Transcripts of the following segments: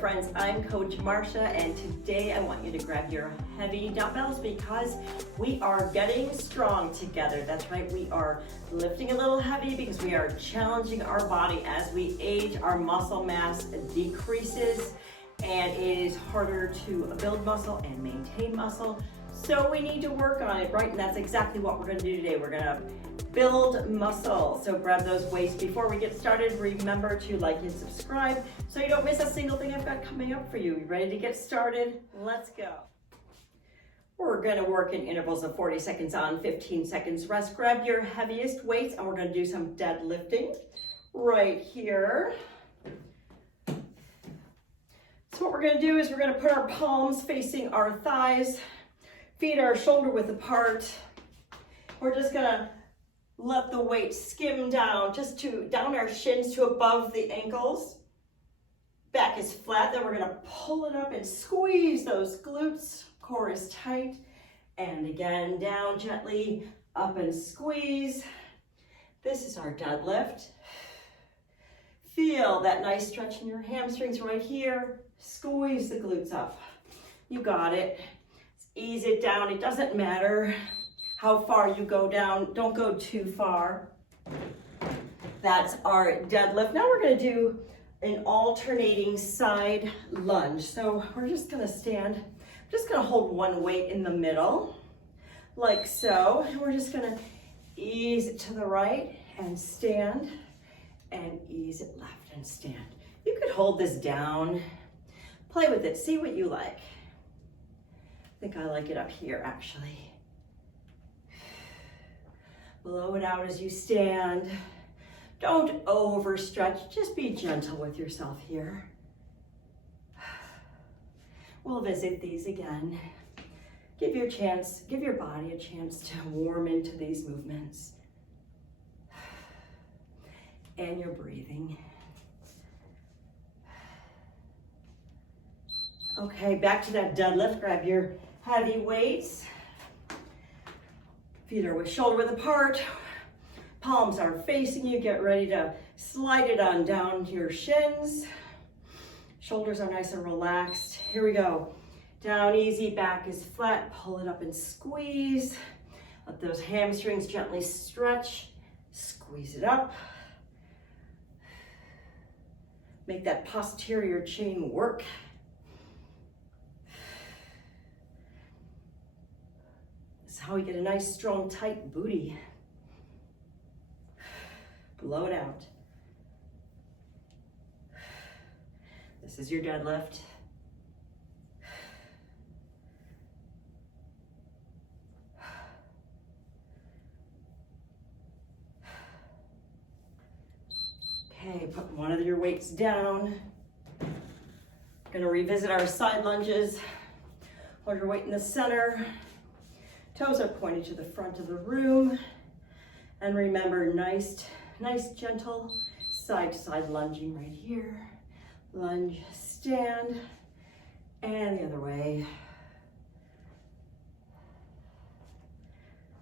friends, I'm Coach Marcia, and today I want you to grab your heavy dumbbells because we are getting strong together. That's right, we are lifting a little heavy because we are challenging our body. As we age, our muscle mass decreases and it is harder to build muscle and maintain muscle. So we need to work on it, right? And that's exactly what we're gonna do today. We're gonna build muscle. So grab those weights. Before we get started, remember to like and subscribe so you don't miss a single thing I've got coming up for you. You ready to get started? Let's go. We're gonna work in intervals of 40 seconds on, 15 seconds rest. Grab your heaviest weights and we're gonna do some deadlifting right here. So what we're gonna do is we're gonna put our palms facing our thighs, feet are shoulder width apart. We're just gonna let the weight skim down, down our shins to above the ankles. Back is flat, then we're gonna pull it up and squeeze those glutes. Core is tight. And again, down gently, up and squeeze. This is our deadlift. Feel that nice stretch in your hamstrings right here. Squeeze the glutes up. You got it. Ease it down, it doesn't matter how far you go down, don't go too far. That's our deadlift. Now we're gonna do an alternating side lunge. So we're just gonna stand, I'm just gonna hold one weight in the middle, like so. And we're just gonna ease it to the right and stand, and ease it left and stand. You could hold this down, play with it, see what you like. I think I like it up here actually. Blow it out as you stand. Don't overstretch, just be gentle with yourself here. We'll visit these again. Give your body a chance to warm into these movements. And your breathing. Okay, back to that deadlift. Grab your heavy weights. Feet are shoulder width apart. Palms are facing you. Get ready to slide it on down to your shins. Shoulders are nice and relaxed. Here we go. Down easy, back is flat. Pull it up and squeeze. Let those hamstrings gently stretch. Squeeze it up. Make that posterior chain work. How we get a nice, strong, tight booty. Blow it out. This is your deadlift. Okay, put one of your weights down. Gonna revisit our side lunges. Hold your weight in the center. Toes are pointed to the front of the room. And remember, nice, gentle side to side lunging right here. Lunge, stand, and the other way.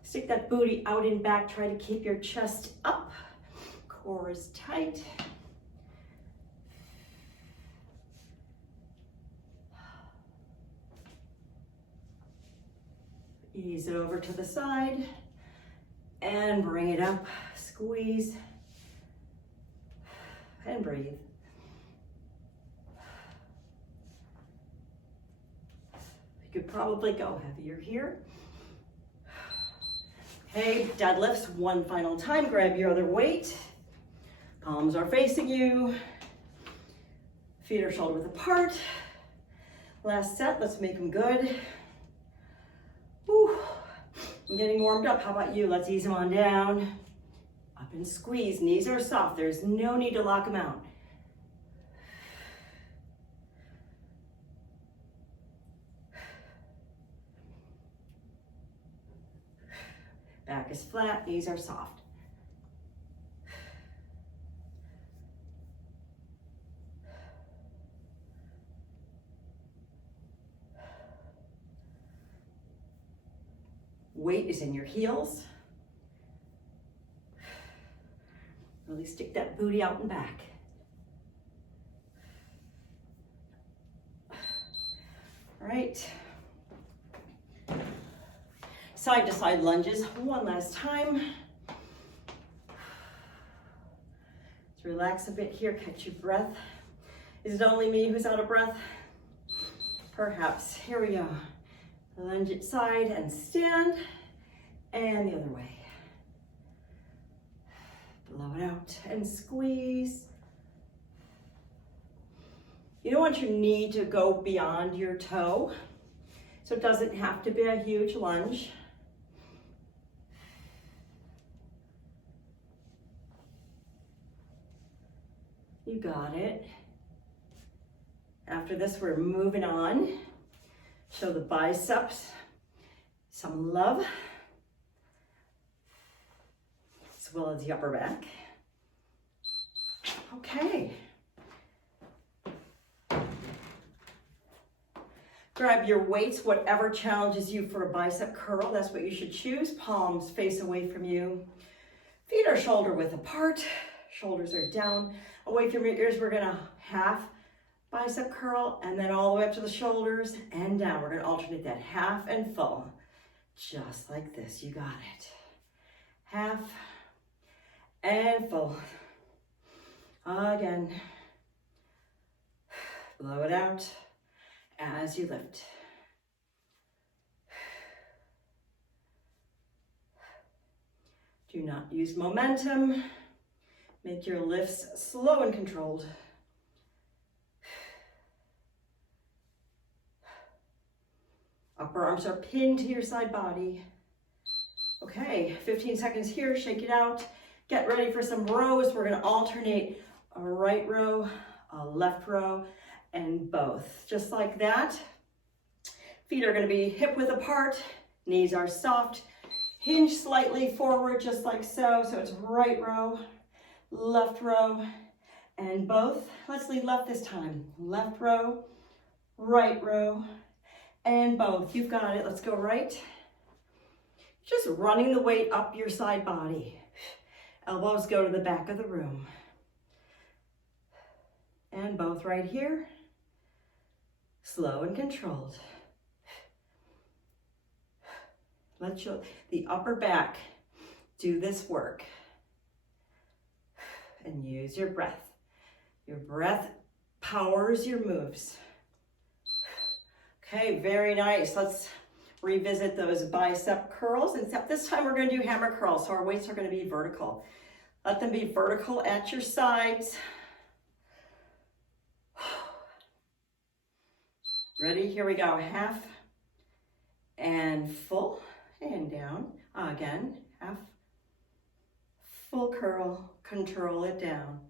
Stick that booty out and back. Try to keep your chest up. Core is tight. Ease it over to the side and bring it up. Squeeze and breathe. You could probably go heavier here. Okay, deadlifts one final time. Grab your other weight. Palms are facing you. Feet are shoulder width apart. Last set, let's make them good. Whew. I'm getting warmed up. How about you? Let's ease them on down. Up and squeeze. Knees are soft. There's no need to lock them out. Back is flat. Knees are soft. Weight is in your heels. Really stick that booty out and back. right. Side to side lunges, one last time. Let's relax a bit here, catch your breath. Is it only me who's out of breath? Perhaps. Here we go. Lunge it side and stand, and the other way. Blow it out and squeeze. You don't want your knee to go beyond your toe, so it doesn't have to be a huge lunge. You got it. After this, we're moving on. Show the biceps some love, as well as the upper back. Okay. Grab your weights, whatever challenges you for a bicep curl, that's what you should choose. Palms face away from you. Feet are shoulder width apart. Shoulders are down. Away from your ears, we're gonna half bicep curl and then all the way up to the shoulders and down. We're gonna alternate that half and full. Just like this, you got it. Half and full. Again. Blow it out as you lift. Do not use momentum. Make your lifts slow and controlled. Upper arms are pinned to your side body. Okay, 15 seconds here, shake it out. Get ready for some rows. We're gonna alternate a right row, a left row, and both. Just like that. Feet are gonna be hip width apart, knees are soft. Hinge slightly forward, just like so. So it's right row, left row, and both. Let's lead left this time. Left row, right row, and both. You've got it. Let's go right. Just running the weight up your side body. Elbows go to the back of the room. And both right here. Slow and controlled. Let the upper back do this work. And use your breath. Your breath powers your moves. Okay, very nice. Let's revisit those bicep curls, except this time we're going to do hammer curls, so our weights are going to be vertical. Let them be vertical at your sides. Ready? Here we go. Half and full and down. Again, half, full curl, control it down.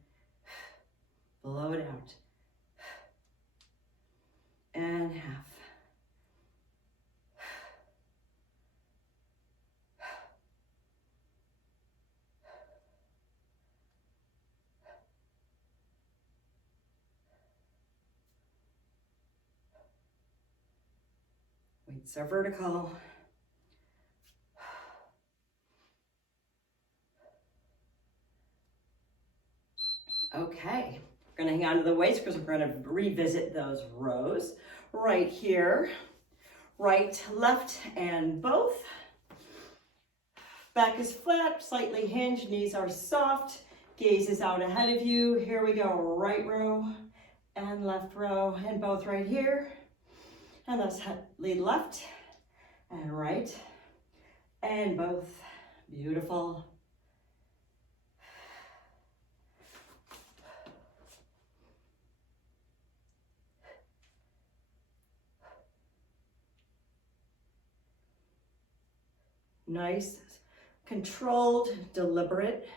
Blow it out. And half. Weights are vertical. Okay, we're gonna hang on to the weights because we're gonna revisit those rows. Right here, right, left, and both. Back is flat, slightly hinged, knees are soft, gaze is out ahead of you. Here we go, right row and left row, and both right here. And let's lead left and right and both. Beautiful. Nice, controlled, deliberate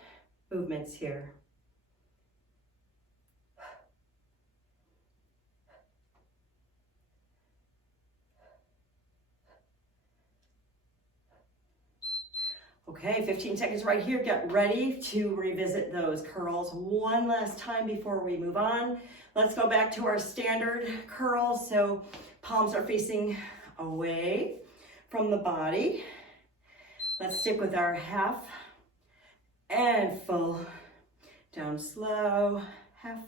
movements here. Okay, 15 seconds right here. Get ready to revisit those curls one last time before we move on. Let's go back to our standard curls. So palms are facing away from the body. Let's stick with our half and full. Down slow, half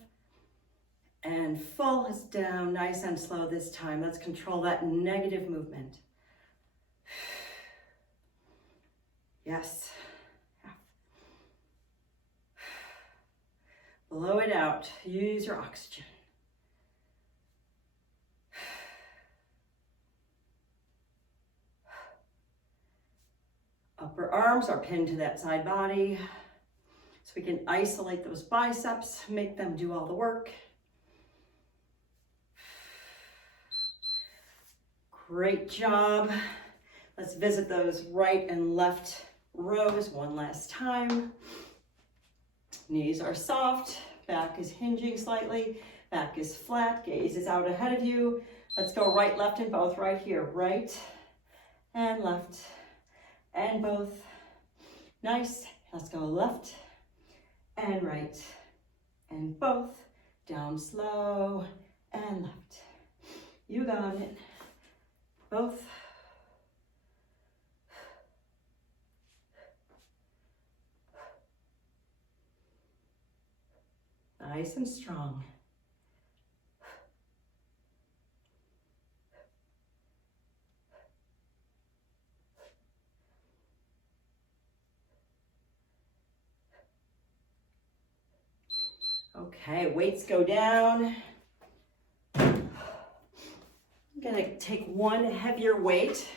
And full is down, nice and slow this time. Let's control that negative movement. Yes. Blow it out. Use your oxygen. Upper arms are pinned to that side body. So we can isolate those biceps, make them do all the work. Great job. Let's visit those right and left rows one last time. Knees are soft, back is hinging slightly, back is flat, gaze is out ahead of you. Let's go right, left, and both right here. Right and left and both. Nice. Let's go left and right and both. Down slow and left. You got it. Both. Nice and strong. Okay, weights go down. I'm gonna take one heavier weight.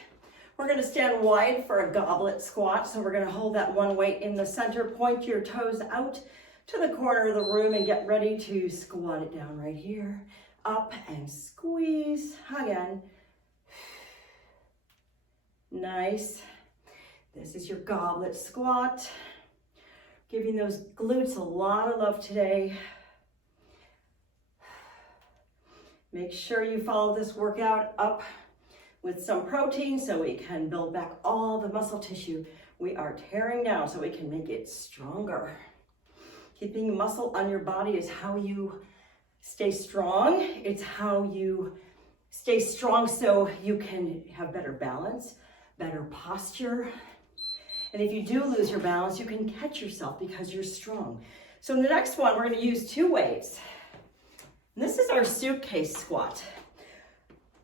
We're gonna stand wide for a goblet squat. So we're gonna hold that one weight in the center, point your toes out to the corner of the room and get ready to squat it down right here. Up and squeeze again. Nice. This is your goblet squat. Giving those glutes a lot of love today. Make sure you follow this workout up with some protein so we can build back all the muscle tissue we are tearing down so we can make it stronger. Keeping muscle on your body is how you stay strong. It's how you stay strong so you can have better balance, better posture. And if you do lose your balance, you can catch yourself because you're strong. So in the next one, we're going to use two weights. And this is our suitcase squat.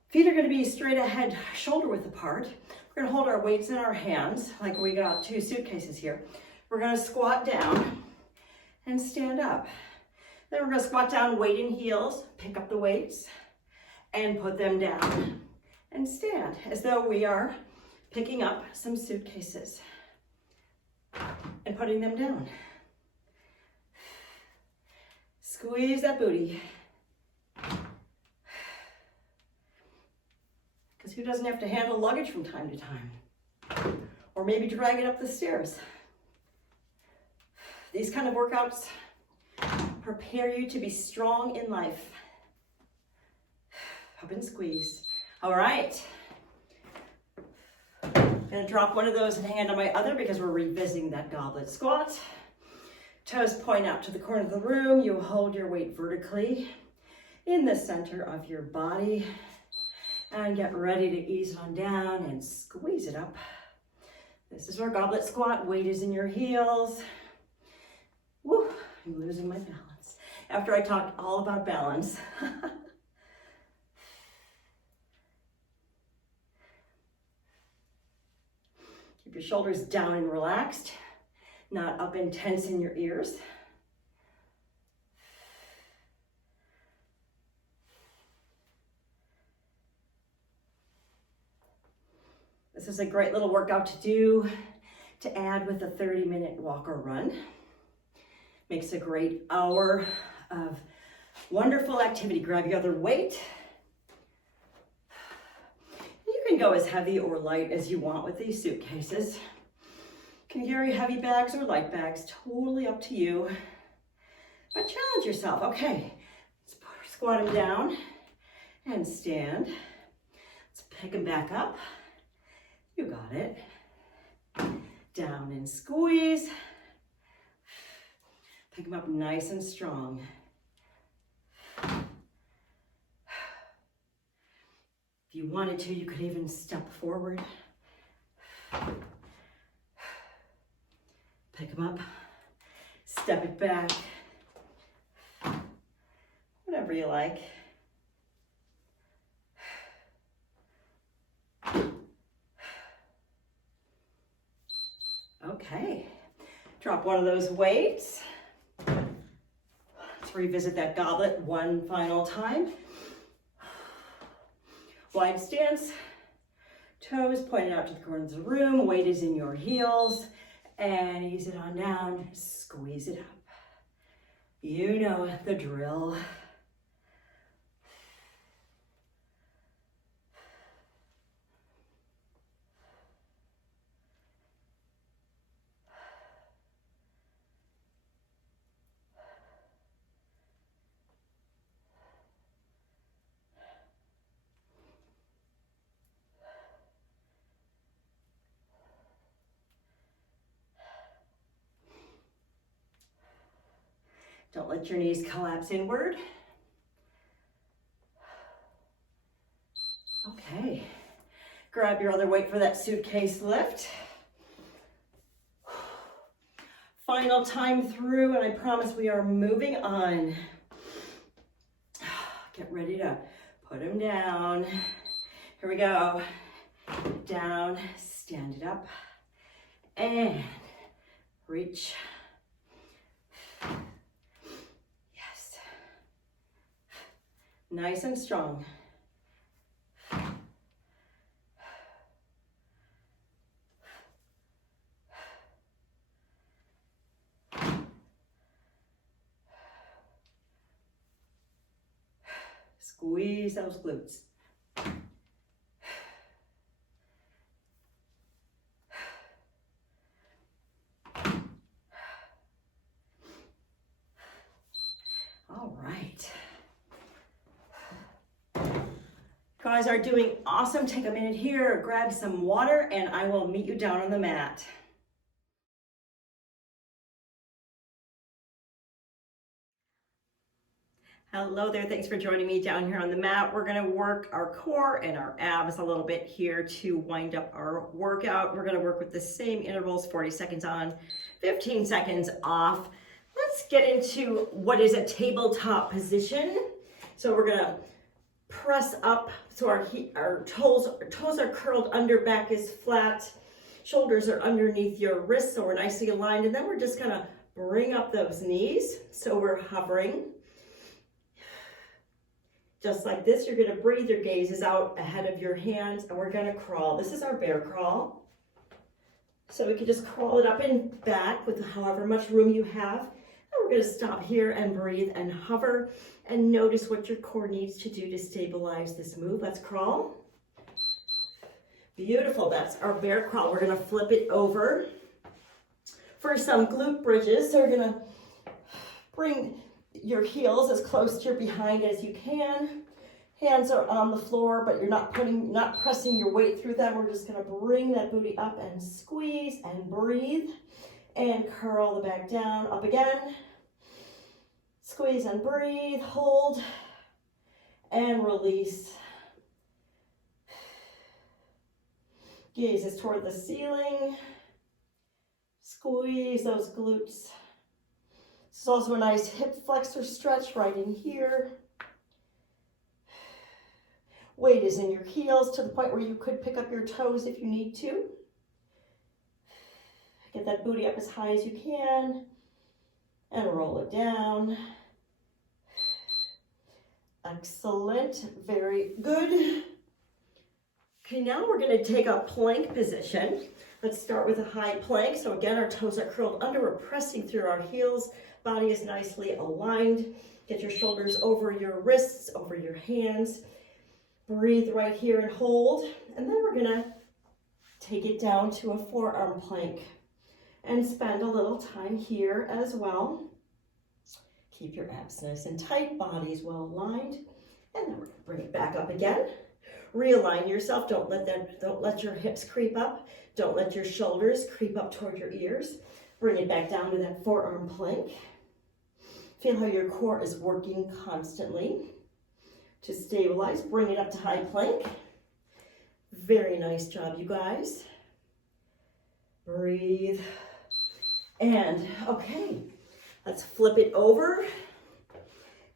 Feet are going to be straight ahead, shoulder width apart. We're going to hold our weights in our hands, like we got two suitcases here. We're going to squat down and stand up. Then we're going to squat down, weight in heels, pick up the weights, and put them down. And stand, as though we are picking up some suitcases. And putting them down. Squeeze that booty. Because who doesn't have to handle luggage from time to time? Or maybe drag it up the stairs. These kind of workouts prepare you to be strong in life. Up and squeeze. All right. I'm gonna drop one of those and hang on to my other because we're revisiting that goblet squat. Toes point out to the corner of the room. You hold your weight vertically in the center of your body and get ready to ease it on down and squeeze it up. This is our goblet squat. Weight is in your heels. Woo, I'm losing my balance. After I talked all about balance. Keep your shoulders down and relaxed, not up and tense in your ears. This is a great little workout to do to add with a 30-minute walk or run. Makes a great hour of wonderful activity. Grab your other weight. You can go as heavy or light as you want with these suitcases. You can carry heavy bags or light bags, totally up to you. But challenge yourself. Okay, let's squat them down and stand. Let's pick them back up. You got it. Down and squeeze. Pick them up nice and strong. If you wanted to, you could even step forward. Pick them up, step it back. Whatever whenever you like. Okay, drop one of those weights. Let's revisit that goblet one final time. Wide stance, toes pointed out to the corners of the room, weight is in your heels, and ease it on down, squeeze it up. You know the drill. Don't let your knees collapse inward. Okay, grab your other weight for that suitcase lift. Final time through, and I promise we are moving on. Get ready to put them down. Here we go. Down, stand it up, and reach. Yes. Nice and strong. Squeeze those glutes. All right. You guys are doing awesome. Take a minute here, grab some water, and I will meet you down on the mat. Hello there, thanks for joining me down here on the mat. We're gonna work our core and our abs a little bit here to wind up our workout. We're gonna work with the same intervals, 40 seconds on, 15 seconds off. Let's get into what is a tabletop position. So we're gonna press up so our toes are curled under, back is flat, shoulders are underneath your wrists, so we're nicely aligned, and then we're just gonna bring up those knees, so we're hovering. Just like this, you're gonna breathe, your gaze is out ahead of your hands, and we're gonna crawl. This is our bear crawl. So we can just crawl it up and back with however much room you have. And we're gonna stop here and breathe and hover, and notice what your core needs to do to stabilize this move. Let's crawl. Beautiful, that's our bear crawl. We're gonna flip it over for some glute bridges. So we're gonna bring your heels as close to your behind as you can. Hands are on the floor, but you're not pressing your weight through them. We're just gonna bring that booty up and squeeze and breathe and curl the back down, up again. Squeeze and breathe, hold and release. Gaze is toward the ceiling. Squeeze those glutes. This is also a nice hip flexor stretch right in here. Weight is in your heels to the point where you could pick up your toes if you need to. Get that booty up as high as you can and roll it down. Excellent, very good. Okay, now we're gonna take a plank position. Let's start with a high plank. So again, our toes are curled under, we're pressing through our heels. Body is nicely aligned. Get your shoulders over your wrists, over your hands. Breathe right here and hold. And then we're gonna take it down to a forearm plank and spend a little time here as well. Keep your abs nice and tight, body's well aligned. And then we're gonna bring it back up again. Realign yourself, don't let your hips creep up. Don't let your shoulders creep up toward your ears. Bring it back down to that forearm plank. Feel how your core is working constantly to stabilize. Bring it up to high plank. Very nice job, you guys. Breathe. And okay, let's flip it over.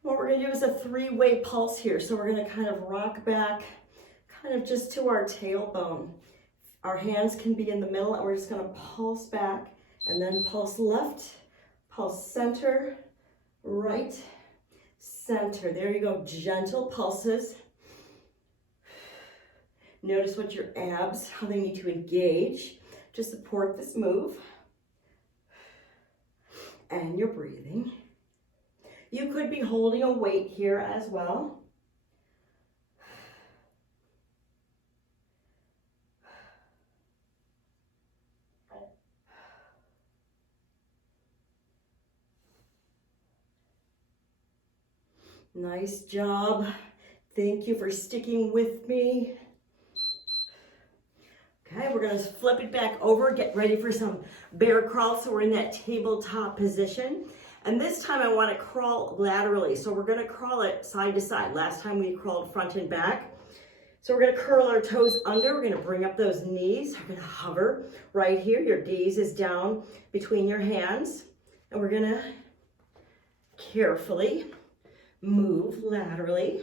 What we're gonna do is a three-way pulse here. So we're gonna kind of rock back, kind of just to our tailbone. Our hands can be in the middle and we're just gonna pulse back and then pulse left, pulse center, right, center. There you go, gentle pulses. Notice what your abs, how they need to engage to support this move. And your breathing. You could be holding a weight here as well. Nice job. Thank you for sticking with me. Okay, we're gonna flip it back over, get ready for some bear crawl. So we're in that tabletop position. And this time I wanna crawl laterally. So we're gonna crawl it side to side. Last time we crawled front and back. So we're gonna curl our toes under. We're gonna bring up those knees. We're gonna hover right here. Your gaze is down between your hands. And we're gonna carefully move laterally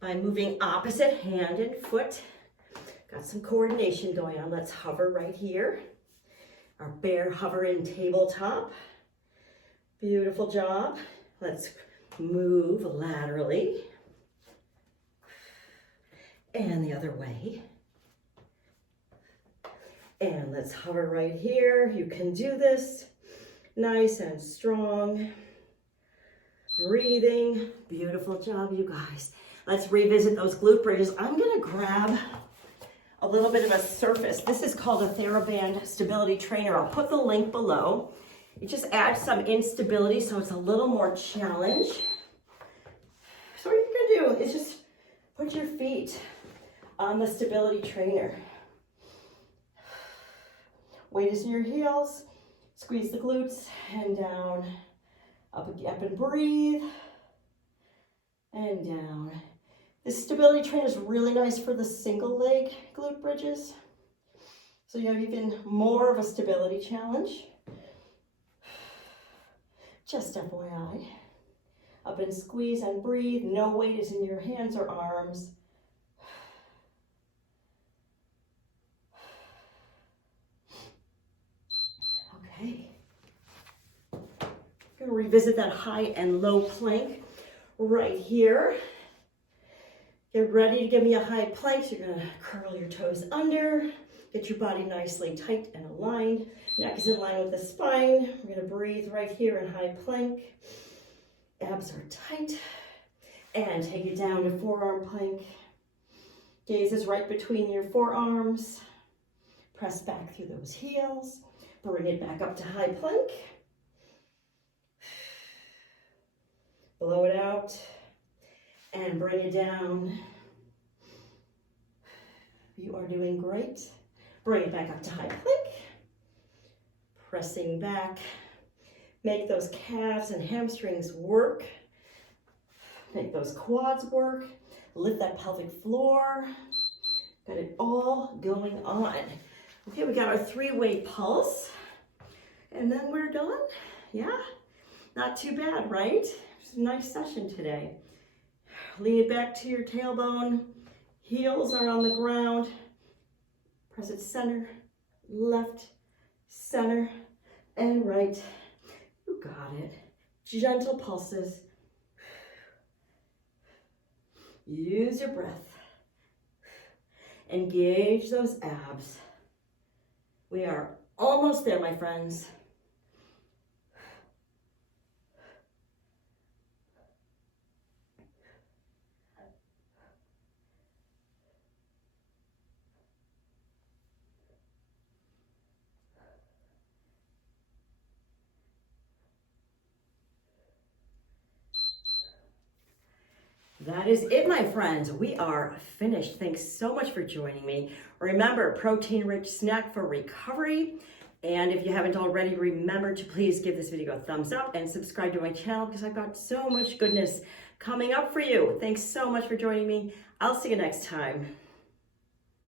by moving opposite hand and foot. Got some coordination going on. Let's hover right here. Our bear hover in tabletop. Beautiful job. Let's move laterally. And the other way. And let's hover right here. You can do this. Nice and strong. Breathing. Beautiful job, you guys. Let's revisit those glute bridges. I'm gonna grab a little bit of a surface. This is called a Theraband stability trainer. I'll put the link below. It just adds some instability so it's a little more challenge. So what you're gonna do is just put your feet on the stability trainer. Weight is in your heels. Squeeze the glutes and down. Up and breathe. And down. This stability trainer is really nice for the single leg glute bridges. So you have even more of a stability challenge. Just FYI. Up and squeeze and breathe. No weight is in your hands or arms. Okay. I'm going to revisit that high and low plank right here. Get ready to give me a high plank. So you're going to curl your toes under. Get your body nicely tight and aligned. Neck is in line with the spine. We're going to breathe right here in high plank. Abs are tight. And take it down to forearm plank. Gaze is right between your forearms. Press back through those heels. Bring it back up to high plank. Blow it out. And bring it down. You are doing great. Bring it back up to high plank. Pressing back. Make those calves and hamstrings work. Make those quads work. Lift that pelvic floor. Got it all going on. Okay, we got our three-way pulse. And then we're done. Yeah, not too bad, right? It's a nice session today. Lean it back to your tailbone. Heels are on the ground. Press it center, left, center, and right. You got it. Gentle pulses. Use your breath. Engage those abs. We are almost there, my friends. That is it, my friends. We are finished. Thanks so much for joining me. Remember, protein-rich snack for recovery. And if you haven't already, remember to please give this video a thumbs up and subscribe to my channel because I've got so much goodness coming up for you. Thanks so much for joining me. I'll see you next time.